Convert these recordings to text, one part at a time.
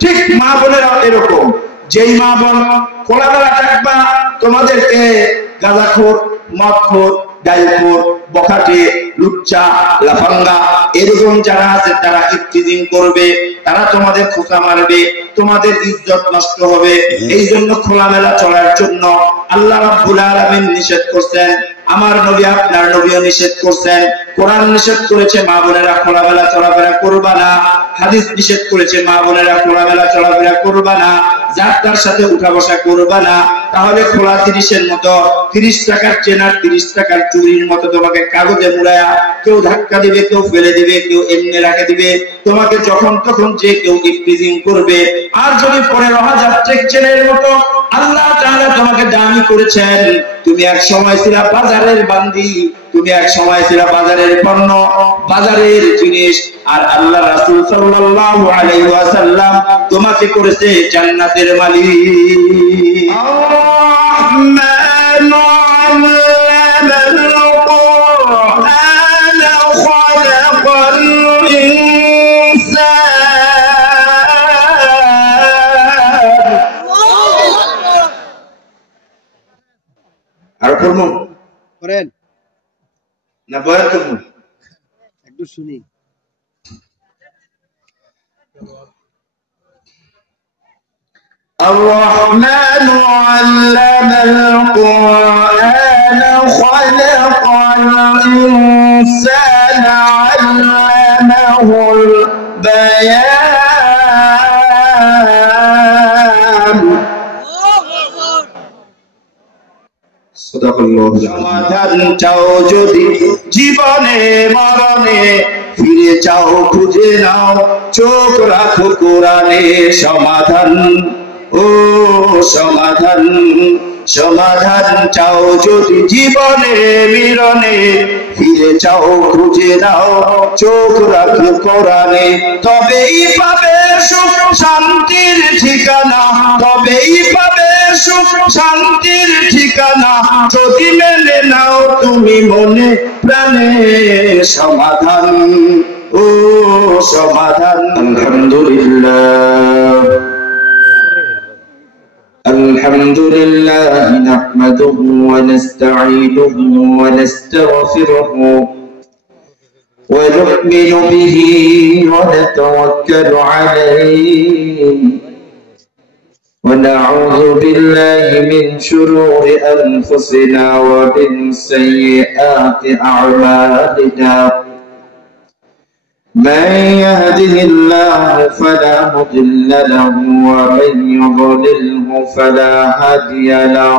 ঠিক মা বোনেরাও এরকম, যেই মা বোন খোলামেলা থাকবা তোমাদেরকে গাঁজাখোর, মদখোর, ডাইলখোর, বখাটে, লুচ্চা, লাফাঙ্গা এরকম যারা আছে তারা ইফতিজিং করবে, তারা তোমাদের খোঁচা মারবে, তোমাদের ইজ্জত নষ্ট হবে। এই জন্য খোলামেলা চলার জন্য আল্লাহ রাব্বুল আলামিন নিষেধ করছেন, আমার নবী আপনার নবীও নিষেধ করছেন। কোরআন নিষেধ করেছে মা বোনেরা খোলামেলা চলাফেরা করবা না, হাদিস নিষেধ করেছে মা বোনেরা খোলামেলা চলাফেরা করবা না, যার তার সাথে উঠা বসা করবা না। তাহলে খোলা 30-এর মতো 30 টাকার চেনার 30 টাকার চুরির মতো তোমাকে কাগজে মুড়ায়া কেউ ধাক্কা দিবে, কেউ ফেলে দিবে, কেউ এমনি রাখে দিবে, তোমাকে যখন তখন যে কেউ ইফতিজিং করবে। আর যদি 15,000 চেনের মতো আল্লাহ তাআলা তোমাকে দামি করেছেন, তুমি এক সময় ছিলা বাজারের বান্দি, তুমি এক সময় ছিলা বাজারের পণ্য, বাজারের জিনিস, আর আল্লাহ রাসূল সাল্লাল্লাহু আলাইহি ওয়াসাল্লাম তোমাকে করেছে জান্নাতের মালিক। আর-রাহমানু আল্লামাল কুরআন খালাকাল ইনসান। আর পড়বো করেন না বয়ান করবো? একটু শুনি। الرحمن علم القرآن خلق الإنسان علمه البيان صدق الله সমাধান চাও যদি জীবনে মরণে, ফিরে চাও খুঁজে নাও চোখ রাখো কোরআনে। সমাধান ও সমাধান, সমাধান চাও যদি জীবনে মিরনে, ফিরে চাও খুঁজে নাও চোখ রাখো কোরআনে। তবেই পাবে সুখ শান্তির ঠিকানা, তবেই পাবে সুখ শান্তির ঠিকানা, যদি মেনে নাও তুমি মনে প্রাণে। সমাধান ও সমাধান। আলহামদুলিল্লাহ الحمد لله نحمده ونستعينه ونستغفره ونؤمن به ونتوكل عليه ونعوذ بالله من شرور أنفسنا ومن سيئات أعمالنا من يهده الله فلا مضل له ومن يضلله فلا هادي له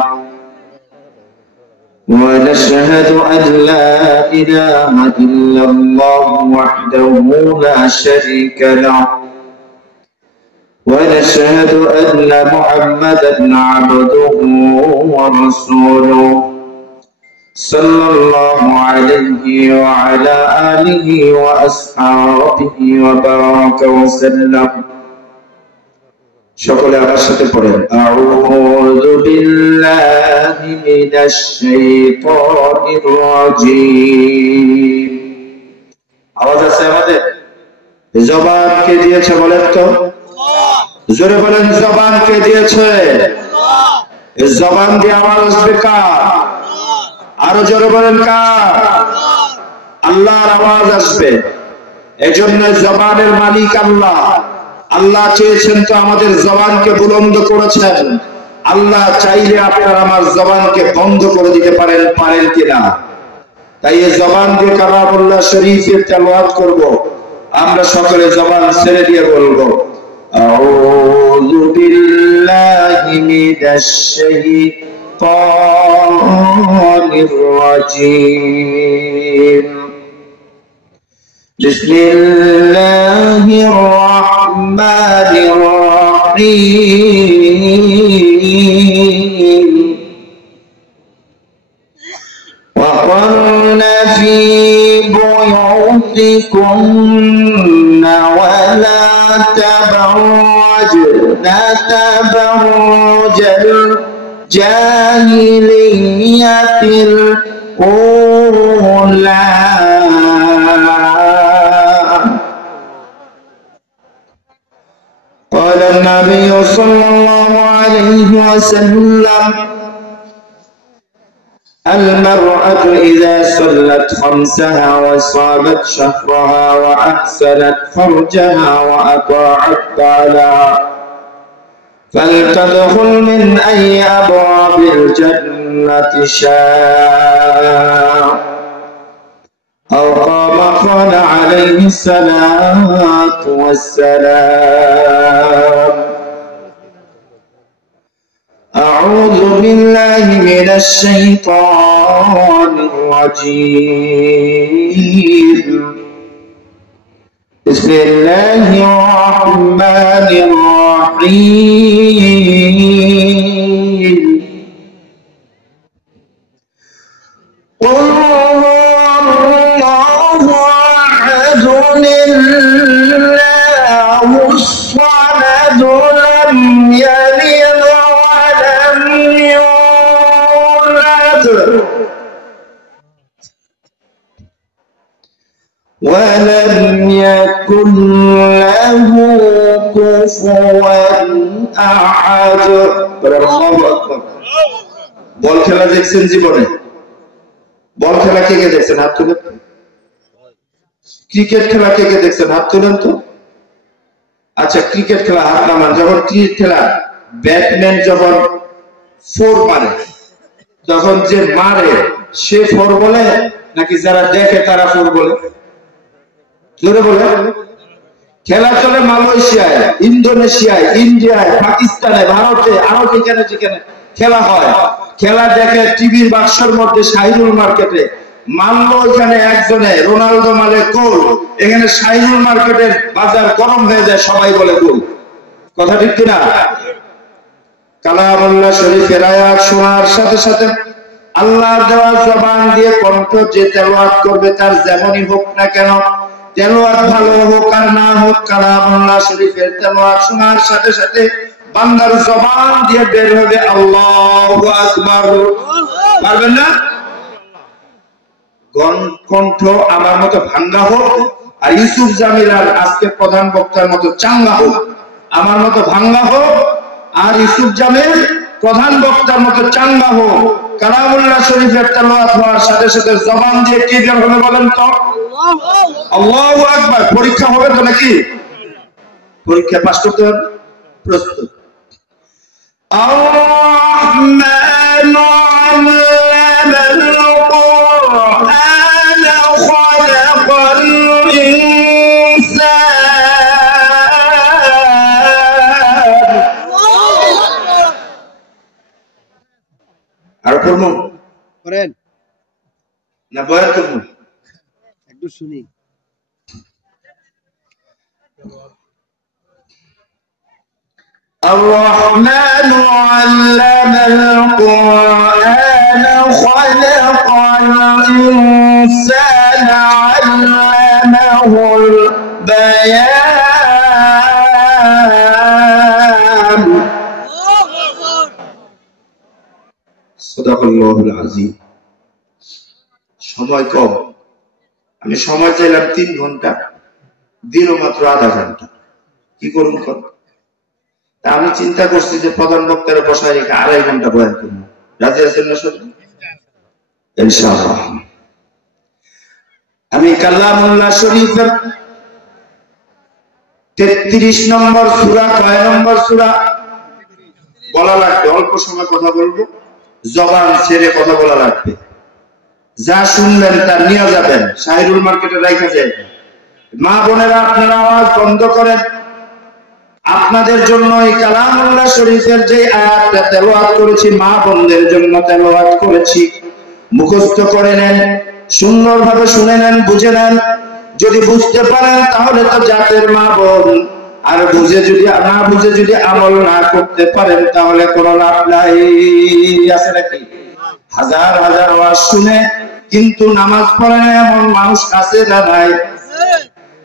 ونشهد أن لا إله إلا الله وحده لا شريك له ونشهد أن محمدا عبده ورسوله صلى الله عليه وعلى آله وأصحابه وبارك وسلم। সকলে আমার সাথে পড়েন আউযু বিল্লাহি মিনাশ শাইতানির রাজীম। আওয়াজ আছে আমাদের? জবান কে দিয়েছে বলেন তো? জোরে বলেন জবান কে দিয়েছে? এই জবান দিয়ে আওয়াজ আসবে কার? আরো জোরে বলেন কার? আল্লাহর আওয়াজ আসবে। এজন্য জবানের মালিক আল্লাহ। আল্লাহ চেয়েছেন তো আমাদের জবানকে বুলন্দ করেছেন। আল্লাহ চাইলে আপনার আমার জবানকে বন্ধ করে দিতে পারেন, পারেন কিনা? তাই এই জবান দিয়ে কালামুল্লাহ শরীফের তেলাওয়াত করব। আমরা সকলে জবান ছেড়ে দিয়ে বলবো আউযু বিল্লাহি মিনাশ শাইতানির রাজীম। বিসমিল্লাহির রাহমানির রাহিম। وقرن في بيوتكن ولا تبرجن تبرج الجاهلية الأولى قال النبي صلى الله عليه وسلم المرأة إذا صلت خمسها وصامت شهرها وأحسنت فرجها وأطاعت بعلها فلتدخل من أي أبواب الجنة شاء أو قال عليه الصلاة والسلام أعوذ بالله من الشيطان الرجيم بسم الله الرحمن الرحيم قل هو الله أحد الله الصمد لم يلد ولم يولد ولم يكن له كفوا أحد الله أكبر বল খেলা দেখছেন জীবনে বল খেলা কে কে দেখছেন হাত তুলেন ক্রিকেট খেলা কে কে দেখছেন হাত তুলেন তো আচ্ছা ক্রিকেট খেলা হাত নামান যখন ক্রিকেট খেলা ব্যাটম্যান যখন ফোর মারে তখন যে মারে সে ফোর বলে নাকি যারা দেখে তারা ফোর বলে জোরে বলে খেলা চলে মালয়েশিয়ায় ইন্দোনেশিয়ায় ইন্ডিয়ায় পাকিস্তানে ভারতে আরো যেখানে যেখানে খেলা হয় খেলা দেখে টিভির বাক্সের মধ্যে শাহিনুল মার্কেটে মানলো এখানে একজনে রোনালদো মালে গোল এখানে শাহিনুল মার্কেটের বাজার গরম হয়ে যায় সবাই বলে গোল কথা ঠিক কিনা কালামুল্লাহ শরীফের আয়াত শোনার সাথে সাথে আল্লাহর দেওয়া জবান দিয়ে কণ্ঠ যে তেলাওয়াত করবে তার যেমনই হোক না কেন তেলাওয়াত ভালো হোক আর না হোক কালামুল্লাহ শরীফের তেলাওয়াত শোনার সাথে সাথে বান্দার জবান দিয়ে বের হবে আল্লাহু আকবার পারবেন না কণ্ঠ আমার মতো ভাঙ্গা হোক আর ইউসুফ জামিলার আজকে প্রধান বক্তার মতো চাঙ্গা হোক আমার মতো ভাঙ্গা হোক আর ইউসুফ জামিল প্রধান বক্তার মতো চাঙ্গা হোক কালামুল্লাহ শরীফের তেলাওয়াত হওয়ার সাথে সাথে জবান দিয়ে কি বের হবে বলেন তো আল্লাহু আকবার পরীক্ষা হবে তো নাকি পরীক্ষা পাস করতে হবে প্রস্তুত الرحمن علم القرآن خلق الإنسان আর করব করেন না বয়ান করব একটু শুনি الرحمن علم القرآن خلق الإنسان علمه البيان صدق الله العظيم সময় কম আমি সময় চাইলাম 3 ঘন্টা দিনও মাত্র আধা ঘন্টা কি করুন কর আমি চিন্তা করছি যে প্রধান বক্তার বসায় রেখে 2.5 ঘন্টা বয়ান করব রাজি আছেন না সব ইনশাআল্লাহ আমি কালামুল্লাহ শরীফের 33 নম্বর সূরা কয় নম্বর সূরা বলা লাগবে অল্প সময় কথা বলবো জবান ছেড়ে কথা বলা লাগবে যা শুনলেন তা নিয়ে যাবেন শাহিরুল মার্কেটে রাখা যায় মা বোনেরা আপনারা আওয়াজ বন্ধ করেন আপনাদের জন্য এই কালামুল্লাহ শরীফের যে আয়াতটা তেলাওয়াত করেছি মা বোনদের জন্য তেলাওয়াত করেছি মুখস্থ করে নেন সুন্দরভাবে শুনে নেন বুঝে নেন যদি বুঝতে পারেন তাহলে তো জাতের মা বোন আর বুঝে যদি না বুঝে যদি আমল না করতে পারেন তাহলে কোনো লাভ নাই আছে নাকি হাজার হাজার ওয়াজ শুনে কিন্তু নামাজ পড়ে না এমন মানুষ আছে না নাই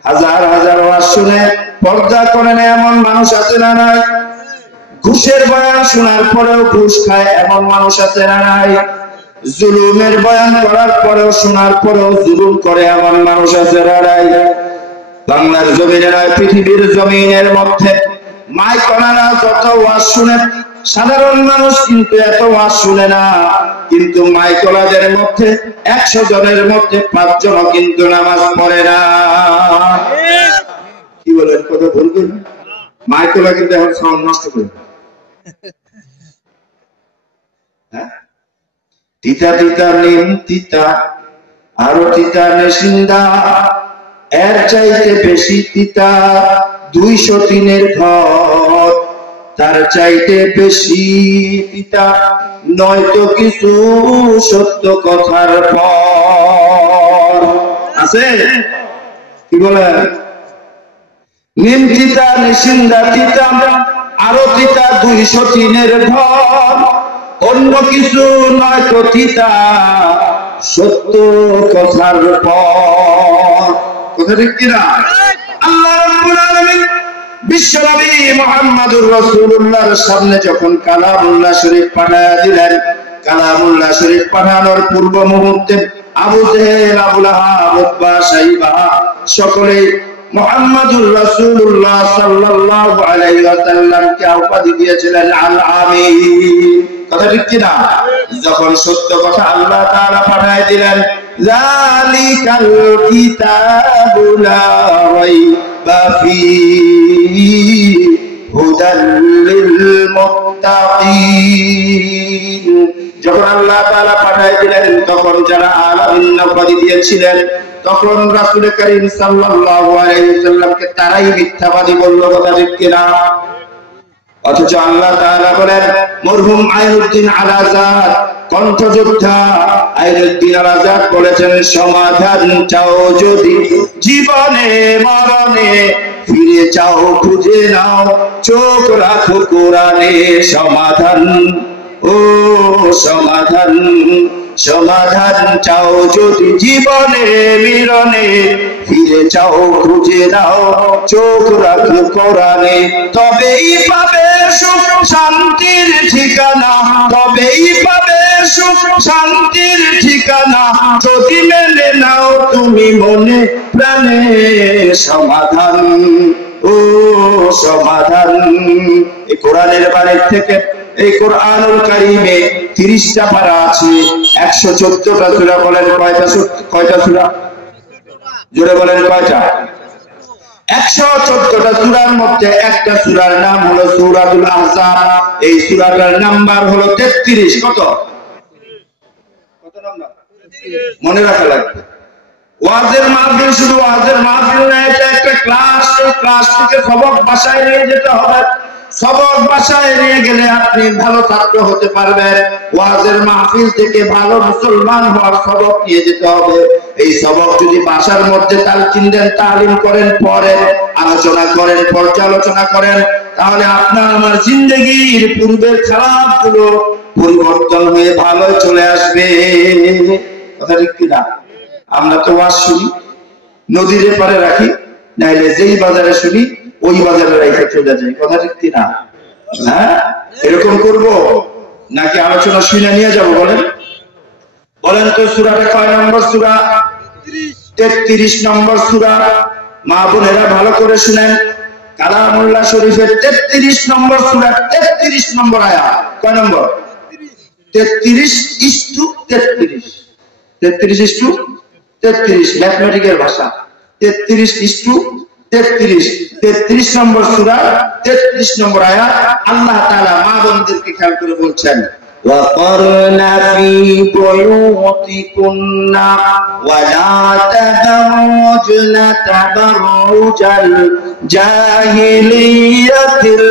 হাজার হাজার ওয়াজ শুনে পর্দা করে না এমন মানুষ আছে না নাই ঘুষের বয়ান শোনার পরেও ঘুষ খায় এমন মানুষ আছে না নাই জুলুমের বয়ান করার পরেও শোনার পরেও জুলুম করে এমন মানুষ আছে না নাই বাংলার জমিনে নয় পৃথিবীর জমিনের মধ্যে মাইকলারা যত ওয়াজ শুনে, সাধারণ মানুষ কিন্তু এত ওয়াজ শুনে না, কিন্তু মাইকলাদের মধ্যে 100 জনের মধ্যে 5 জন কিন্তু নামাজ পড়ে না। কি বলেন, কথা ভুল করি? মাইকলা কিন্তু এখন সাউন্ড নষ্ট করে। হ্যাঁ, তিতা তিতা নিম তিতা, আরো তিতা নেশিন্দা, এর চাইতে বেশি তিতা 203 ঘর, তার চাইতে বেশি তিতা নয়তো কিছু সত্য কথার পর। আছে কি বলেন? নিম তিতা নিশিন্দা তিতা, আরো তিতা 203 ঘর, অন্য কিছু নয়তো তিতা সত্য কথার পর। কথা ঠিক কিনা? আল্লাহ রাব্বুল আলামিন বিশ্বনবী মুহাম্মদুর রাসূলুল্লাহর সামনে যখন কালামুল্লাহ শরীফ পাঠায়া দিলেন, কালামুল্লাহ শরীফ পাঠানোর পূর্ব মুহূর্তে আবু জেহেল, আবু লাহাব, উতবা, শাইবা সকলে মুহাম্মদুর রাসূলুল্লাহ সাল্লাল্লাহু আলাইহি ওয়াসাল্লামকে উপাধি দিয়েছিলেন আল আমিন। কথা ঠিক কিনা? যখন সত্য কথা আল্লাহ তাআলা পাঠায় দিলেন, যালিকাল কিতাবু লা রাইবা ফীহি হুদাল লিল মুত্তাকিন, যখন আল্লাহ তাআলা পাঠায় দিলেন তখন যারা আলামিন উপাধি দিয়েছিলেন তখন রাসূল করিম সাল্লাল্লাহু আলাইহি ওয়াসাল্লামকে তারাই মিথ্যাবাদী বলল। কথা ঠিক কিনা? অথচ আল্লাহ তাআলা বলেন, মরহুম আইনুদ্দিন আল আজাদ কণ্ঠযোদ্ধা আইনুদ্দিন আল আজাদ বলেছেন, সমাধান চাও যদি জীবনে মরণে, ফিরে চাও খুঁজে নাও চোখ রাখো কোরআনে। সমাধান, ও সমাধান, সমাধান চাও যদি জীবনে মিলনে, ফিরে চাও খুঁজে নাও চোখ রাখো কোরআনে। তবেই পাবে সুখ শান্তির ঠিকানা, তবেই পাবে সুখ শান্তির ঠিকানা, যদি মেনে নাও তুমি মনে প্রাণে। সমাধান, ও সমাধান। এই কোরআনের বাণী থেকে, এই কোরআনুল কারীমে 30টা পারা আছে, 114টা সূরা। বলেন কয়টা সূরা? জোরে বলেন কয়টা? 114টা সূরার মধ্যে একটা সূরার নাম হলো সূরাতুল আহজাব। এই সূরাটার নাম্বার হলো 33। কত নাম্বার? মনে রাখা লাগবে। ওয়াজের মাহফিল শুধু ওয়াজের মাহফিল না, এটা একটা ক্লাস। এই ক্লাস থেকে সবক বাসায় নিয়ে যেতে হবে। সবক বাসায় নিয়ে গেলে আপনি ভালো ছাত্র হতে পারবেন। ওয়াজের মাহফিল থেকে ভালো মুসলমান হওয়ার সবক নিয়ে যেতে হবে। এই সবক যদি বাসার মধ্যে তালকিন দেন, তালিম করেন, পড়েন, আলোচনা করেন, পর্যালোচনা করেন, তাহলে আপনার আমার জিন্দেগির পূর্বের খারাপ গুলো পরিবর্তন হয়ে ভালো চলে আসবে। কথা ঠিক কিনা? আমরা তো ওয়াজ শুনি, নদীর এপারে রাখি, নাইলে যেই বাজারে শুনি ওই বাজারে রেখে চলে যাই। কথা ঠিক কিনা? হ্যাঁ, এরকম করব নাকি আলোচনা শুনে নিয়ে যাব? বলেন বলেন তো, সূরাটা কয় নম্বর সূরা? 33 নম্বর সূরা। মা বোনেরা ভালো করে শুনেন, কালামুল্লাহ শরীফের 33 নম্বর সূরা, 33 নম্বর আয়াত। কয় নম্বর? 33:33। 33:33 ম্যাথমেটিক্যাল ভাষা। 33:33, 33 নম্বর সূরা, 33 নম্বর আয়াত। আল্লাহ তাআলা মা বোনদেরকে খেয়াল করে বলছেন, ওয়াকরনা ফি বুয়ুতিকুন্না ওয়ালা তাবাররুজনা তাবাররুজাল জাহিলিয়াতিল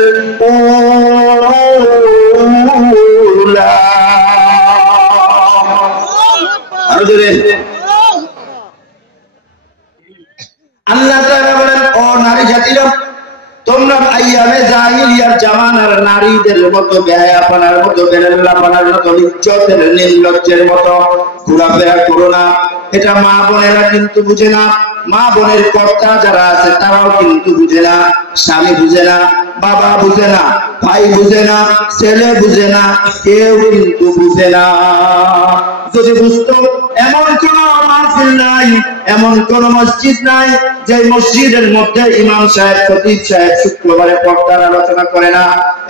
উলা। আল্লাহ তাআলা বলেন, ও নারী জাতিরা, তোমরা আইয়ামে জাহিলিয়ার জামানার নারীদের মতো, বেহায়াপনার মতো, বেরেল্লাপনার মতো, ইজ্জতের নির্লজ্জের মতো ঘোরাফেরা করো না। এটা মা বোনেরা কিন্তু বুঝে না। মা বোনের কর্তা যারা আছে তারাও কিন্তু বুঝে না। স্বামী বুঝে না, বাবা বুঝে না, ভাই বুঝে না, ছেলে বুঝে না, কেউ কিন্তু বুঝে না। যদি বুঝতো এমন কোন মাহফিল নাই, এমন কোন মসজিদ নাই যে মসজিদের মধ্যে ইমাম সাহেব খতিব সাহেব শুক্রবারে পর্দার আলোচনা করে না।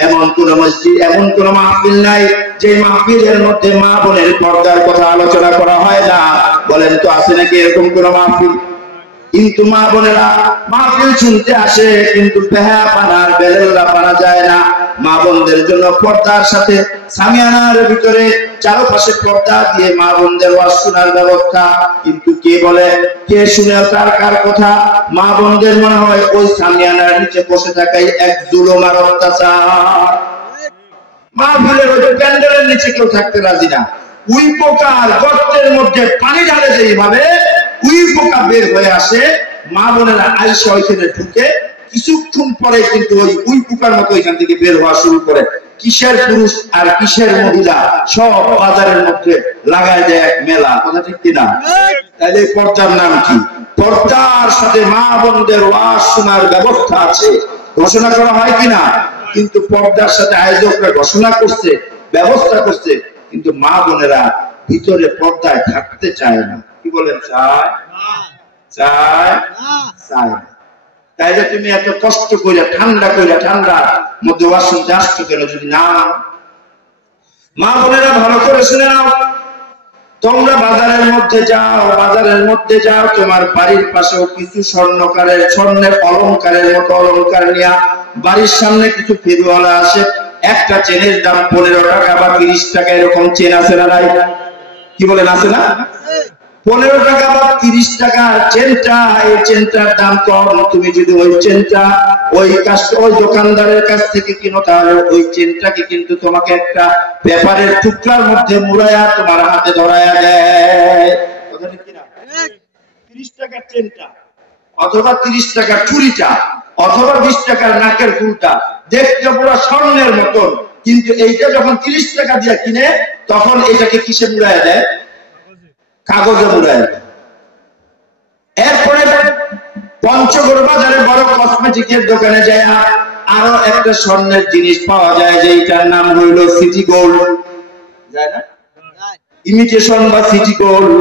এমন কোন মসজিদ, এমন কোন মাহফিল নাই যে মাহফিলের মধ্যে মা বোনের পর্দার কথা আলোচনা করা হয় না। বলেন তো আছে নাকি এরকম কোন মাহফিল? কিন্তু মা বোনেরা মাহফিল শুনতে আসে, কিন্তু পেহা পানার বেলেল্লা পানা যায় না। মা বোনদের জন্য পর্দার সাথে সামিয়ানার ভিতরে চারপাশে পর্দা দিয়ে মা বোনদের ওয়াজ শোনার ব্যবস্থা। কিন্তু কে বলে, কে শুনে তার কার কথা? মা বোনদের মনে হয় ওই সামিয়ানার নিচে বসে থাকাই এক জুলুম আর অত্যাচার। মাহফিলের ওই প্যান্ডেলের নিচে কেউ থাকতে রাজি না। উই পোকার গর্তের মধ্যে পানি ঢালে যেইভাবে উই পোকা বের হয়ে আসে, মা বোনেরা আইসা ওইখানে ঢুকে কিছুক্ষণ পরে কিন্তু ওই উই পোকার মতো ওইখান থেকে বের হওয়া শুরু করে। কিসের পুরুষ আর কিসের মহিলা সব বাজারের মধ্যে লাগায় দেয় এক মেলা। কথা ঠিক কিনা? তাহলে পর্দার নাম কি? পর্দার সাথে মা বোনদের ওয়াজ শোনার ব্যবস্থা আছে, ঘোষণা করা হয় কিনা? কিন্তু পর্দার সাথে আয়োজকরা ঘোষণা করছে, ব্যবস্থা করছে, কিন্তু মা বোনেরা ভিতরে পর্দায় থাকতে চায় না। কি বলেন? চায়? চায়? চায় না। তাইলে তুমি এত কষ্ট করে ঠান্ডা মধ্যে ওয়াজ শুনতে আসছো কেন? যদি না, মা বোনেরা ভালো করে শুনে নাও। তোমরা বাজারের মধ্যে যাও, তোমার বাড়ির পাশেও কিছু স্বর্ণের অলংকারের মতো অলংকার নিয়ে বাড়ির সামনে কিছু ফেরিওয়ালা আসে। একটা চেনের দাম 15 টাকা বা 30 টাকা, এরকম চেন আছে না নাই? কি বলেন, আছে না? 15 টাকা বা 30 টাকা চেনটা, এই চেনটার দাম কম। তুমি যদি ওই চেনটা ওই দোকানদারের কাছ থেকে কিনো, তাহলে ওই চেনটাকে কিন্তু তোমাকে একটা পেপারের টুকরার মধ্যে মুড়াইয়া তোমার হাতে ধরাইয়া দেয়। কথা ঠিক কিনা? 30 টাকার চেনটা অথবা 30 টাকার চুড়িটা অথবা 20 টাকার নাকের ফুলটা দেখতে পুরো স্বর্ণের মতন, কিন্তু এইটা যখন 30 টাকা দিয়ে কিনে, তখন এটাকে কিসে মুড়াইয়া দেয়? কাগজে মুড়ায়। এরপরে পঞ্চগড় বাজারে বড় কসমেটিকের দোকানে যায়, আরো একটা স্বর্ণের জিনিস পাওয়া যায়, যেটার নাম হইল সিটি গোল্ড। যায় না? ইমিটেশন বা সিটি গোল্ড।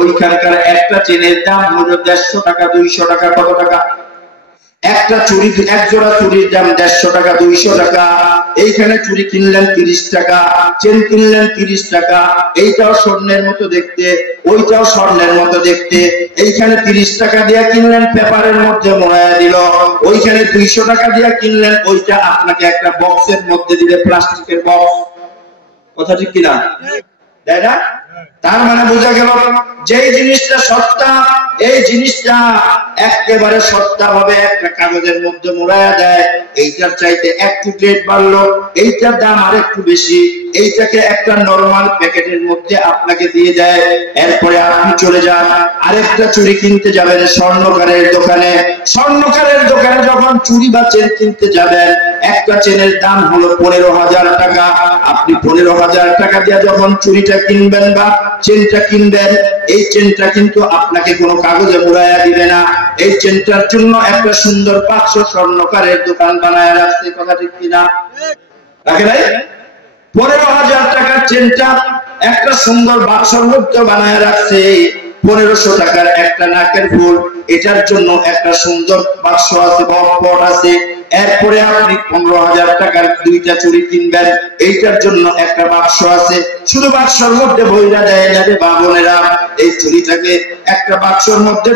ওইখানকার একটা চেনের দাম হলো 150 টাকা, 200 টাকা। কত টাকা? একটা চুড়ি, এক জোড়া চুড়ির দাম 150 টাকা, 200 টাকা। এইখানে চুড়ি কিনলেন 30 টাকা, চেন কিনলেন 30 টাকা। এইটাও স্বর্ণের মতো দেখতে, ওইটাও স্বর্ণের মতো দেখতে। এইখানে 30 টাকা দিয়ে কিনলেন, পেপারের মধ্যে মোড়ায়া দিল। ওইখানে 200 টাকা দিয়ে কিনলেন, ওইটা আপনাকে একটা বক্সের মধ্যে দিলে, প্লাস্টিকের বক্স। কথা ঠিক কিনা? তাই না? তার মানে বোঝা গেল, যে জিনিসটা সস্তা, এই জিনিসটা একেবারে সস্তা ভাবে একটা কাগজের মধ্যে মোড়ায়া দেয়। এইটার চাইতে একটু রেট বাড়লো, এইটার দাম আর একটু বেশি, এইটাকে একটা নরমাল প্যাকেটের মধ্যে আপনাকে দিয়ে দেয়। এরপরে আপনি চলে যান আরেকটা চুড়ি কিনতে যাবেন স্বর্ণকারের দোকানে। স্বর্ণকারের দোকানে যখন চুড়ি বা চেন কিনতে যাবেন, একটা চেনের দাম হলো 15,000 টাকা। আপনি 15,000 টাকা দিয়ে যখন চুড়িটা কিনবেন বা চেনটা কিনবেন, এই চেনটা কিন্তু আপনাকে কোনো কাগজে মুড়াইয়া দিবে না। এই চেনটার জন্য একটা সুন্দর বাক্স স্বর্ণকারের দোকান বানায় রাখছে। কথা ঠিক কিনা? রাখে নাই? 15,000 টাকার চেনটা একটা সুন্দর বাক্সের মধ্যে বানায় রাখছে। 1500 টাকার একটা নাকের ফুল, এটার জন্য একটা সুন্দর বাক্স আছে, বক্স আছে। এরপরে আপনি 15,000 টাকার দুইটা চুড়ি কিনবেন, এইটার জন্য একটা বাক্স আছে। শুধু বাক্সের মধ্যে বইরা দেয় না রে বাবনেরা, এই চুড়িটাকে একটা বাক্সের মধ্যে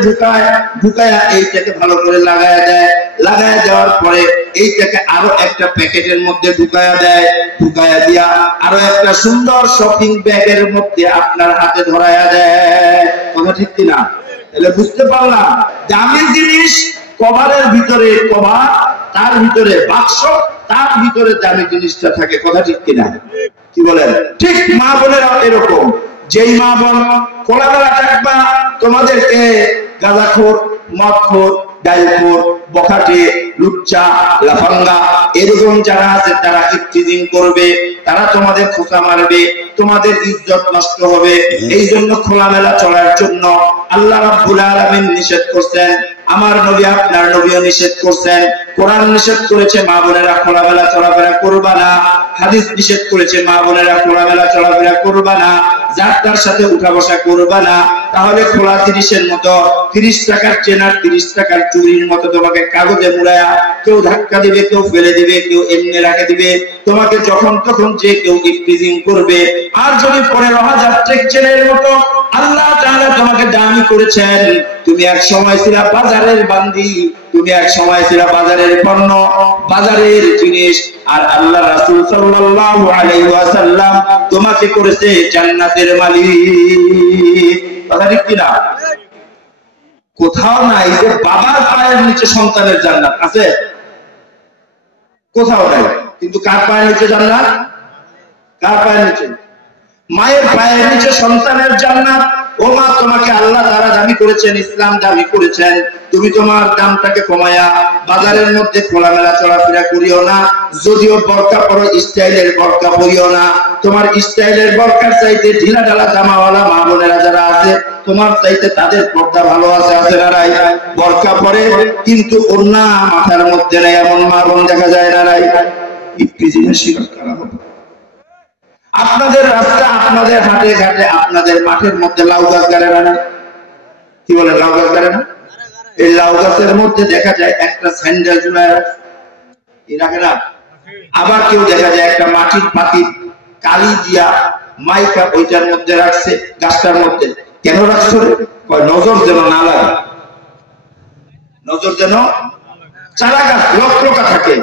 ঢুকায়া এইটাকে ভালো করে লাগায়া দেয়। লাগায়া দেওয়ার পরে এইটাকে আরো একটা প্যাকেটের মধ্যে ঢুকায়া দেয়। ঢুকায়া দিয়া আরো একটা সুন্দর শপিং ব্যাগের মধ্যে আপনার হাতে ধরায়া দেয়। কথা ঠিক কিনা? তাহলে বুঝতে পারলাম, দামি জিনিস কভারের ভিতরে কভার, তার ভিতরে বাক্স, তার ভিতরে দামি জিনিসটা থাকে। কথা ঠিক কিনা? কি বলেন? ঠিক মা বোনেরাও এরকম। যেই মা বোন কোলাগালা থাকবা, তোমাদেরকে গাঁজাখোর, মদখোর, ডাইলখোর, বখাটে, লুচ্চা, লাফাঙ্গা এরকম যারা আছে তারা ইফতিজিং করবে, তারা তোমাদের খোঁচা মারবে, তোমাদের ইজ্জত নষ্ট হবে। এই জন্য খোলামেলা চলার জন্য আল্লাহ রাব্বুল আলামিন নিষেধ করছেন, আমার নবী আপনার নবীও নিষেধ করছেন। কোরআন নিষেধ করেছে মা বোনেরা খোলামেলা চলাফেরা করবা না, হাদিস নিষেধ করেছে মা বোনেরা খোলামেলা চলাফেরা করবা না, যার তার সাথে উঠা বসা করবা না। তাহলে খোলা জিনিসের মতো 30 টাকার চেনার 30 টাকার চুরির মতো তোমাকে কাগজে মুড়ায়া কেউ ধাক্কা দিবে, কেউ ফেলে দিবে, কেউ এমনি রাখে দিবে, তোমাকে যখন তখন যে কেউ ইফতিজিং করবে। আর যদি 15,000 চেক চেনের মতো আল্লাহ তাআলা তোমাকে দামি করেছেন, তুমি এক সময় ছিলা বাজারের বান্দি, তুমি এক সময় ছিলা বাজারের পণ্য, বাজারের জিনিস, আর আল্লাহ রাসূল সাল্লাল্লাহু আলাইহি ওয়াসাল্লাম তোমাকে করেছে জান্নাতের মালিক। কথা ঠিক কিনা? কোথাও নাই যে বাবার পায়ের নিচে সন্তানের জান্নাত আছে, কোথাও নাই। কিন্তু কার পায়ের নিচে জান্নাত? কার পায়ের নিচে? মায়ের পায়ের নিচে সন্তানের জান্নাত। ও মা, তোমাকে আল্লাহ তাআলা দাবি করেছেন, ইসলাম দাবি করেছেন, তুমি তোমার দামটাকে কমায়া বাজারের মধ্যে খোলামেলা চলাফেরা করিও না। যদিও বোরকা পরো, স্টাইলের বোরকা পরিও না। তোমার স্টাইলের বোরকার চাইতে ঢিলা ঢালা জামাওয়ালা মা বোনেরা যারা আছে, তোমার চাইতে তাদের পর্দা ভালো আছে, আছে না নাই? বোরকা পরে কিন্তু ওড়না মাথার মধ্যে নাই, এমন মা বোন দেখা যায় না নাই? ইফতিজিংয়ের শিকার করা হবে। আপনাদের রাস্তা, আপনাদের হাটে ঘাটে, আপনাদের মাঠের মধ্যে লাউ গাছ গাড়ে না? কি বলে, লাউ গাছ গাড়ে না? এই লাউ গাছের মধ্যে দেখা যায় একটা স্যান্ডেল ঝুলায় রাখে না? আবার কেউ দেখা যায় একটা মাটির পাতি কালি দিয়া মাইকা ওইটার মধ্যে রাখছে, গাছটার মধ্যে। কেন রাখছো? নজর যেন না লাগে, নজর যেন, চারা গাছ লক্ষ্যটা থাকে,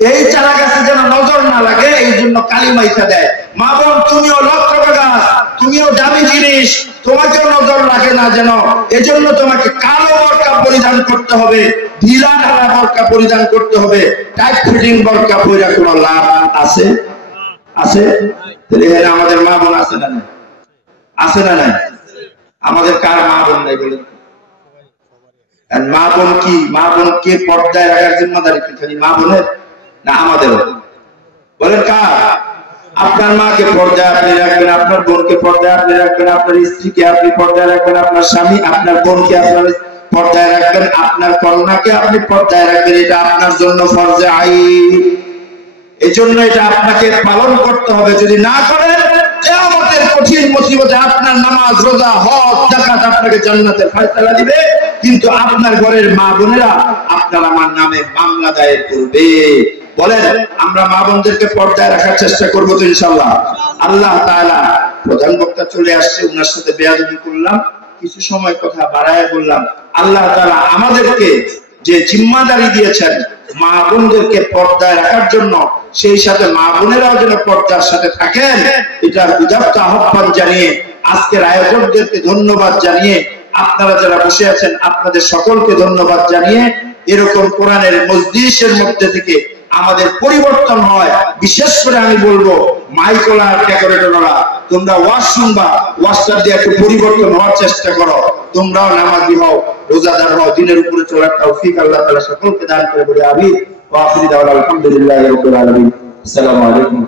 এই চারা গাছে যেন নজর না লাগে, এই জন্য কালি মাইকা দেয়। মা বোন, তুমিও লক্ষ্য গাছ, তুমিও দামি জিনিস, তোমাকেও নজর লাগে না যেন, এজন্য তোমাকে কালো বোরকা পরিধান করতে হবে, ঢিলা ঢালা বোরকা পরিধান করতে হবে। টাইট ফিটিং বোরকা পরে কোনো লাভ আছে? আছে? তাহলে এখানে আমাদের মা বোন আছে না নাই? আছে না নাই? আমাদের কার মা বোন নাই বলেন? মা বোন কি, মা বোনকে পর্দায় রাখার জিম্মাদারি কি খালি মা বোনের না আমাদেরও? বলেন কার? আপনার মাকে পর্দায় আপনি রাখবেন, আপনার বোনকে পর্দায় আপনি রাখবেন, আপনার স্ত্রীকে আপনি পর্দায় রাখবেন, আপনার স্বামী, আপনার বোনকে আপনার পর্দায় রাখবেন, আপনার কন্যাকে আপনি পর্দায় রাখবেন। এটা আপনার জন্য ফরজে আইন, এই জন্য এটা আপনাকে পালন করতে হবে। যদি না করেন, কিয়ামতের কঠিন মুসিবতে আপনার নামাজ, রোজা, হজ, যাকাত আপনাকে জান্নাতের ফয়সালা দিবে, কিন্তু আপনার ঘরের মা বোনেরা আপনার আমার নামে মামলা দায়ের করবে। বলেন, আমরা মা বোনদেরকে পর্দায় রাখার চেষ্টা করবো তো ইনশাআল্লাহ? আল্লাহ তাআলা, প্রধান বক্তা চলে আসছে, ওনার সাথে বেয়াদবি করলাম, কিছু সময় কথা বাড়ায় বললাম। আল্লাহ তাআলা আমাদেরকে যে জিম্মাদারি দিয়েছেন মা বোনদেরকে পর্দায় রাখার জন্য, সেই সাথে মা বোনেরাও যেন পর্দার সাথে থাকেন, এটা উদাত্ত আহ্বান জানিয়ে আজকের আয়োজকদেরকে ধন্যবাদ জানিয়ে, আপনারা যারা বসে আছেন আপনাদের সকলকে ধন্যবাদ জানিয়ে, এরকম কোরআনের মজলিসের মধ্যে থেকে আমাদের পরিবর্তন হয়। বিশেষ করে আমি বলবো, মাইকলা ডেকোরেটররা, তোমরা ওয়াজ শুনবা, ওয়াজটা দিয়ে একটু পরিবর্তন হওয়ার চেষ্টা করো। তোমরাও নামাজি হও, রোজাদার হও, দিনের উপরে চলার তৌফিক আল্লাহ তাআলা সকলকে দান করে বলে আমিন। ওয়া আখিরু দাওয়ানা আলহামদুলিল্লাহি রাব্বিল আলামিন। আসসালামু আলাইকুম।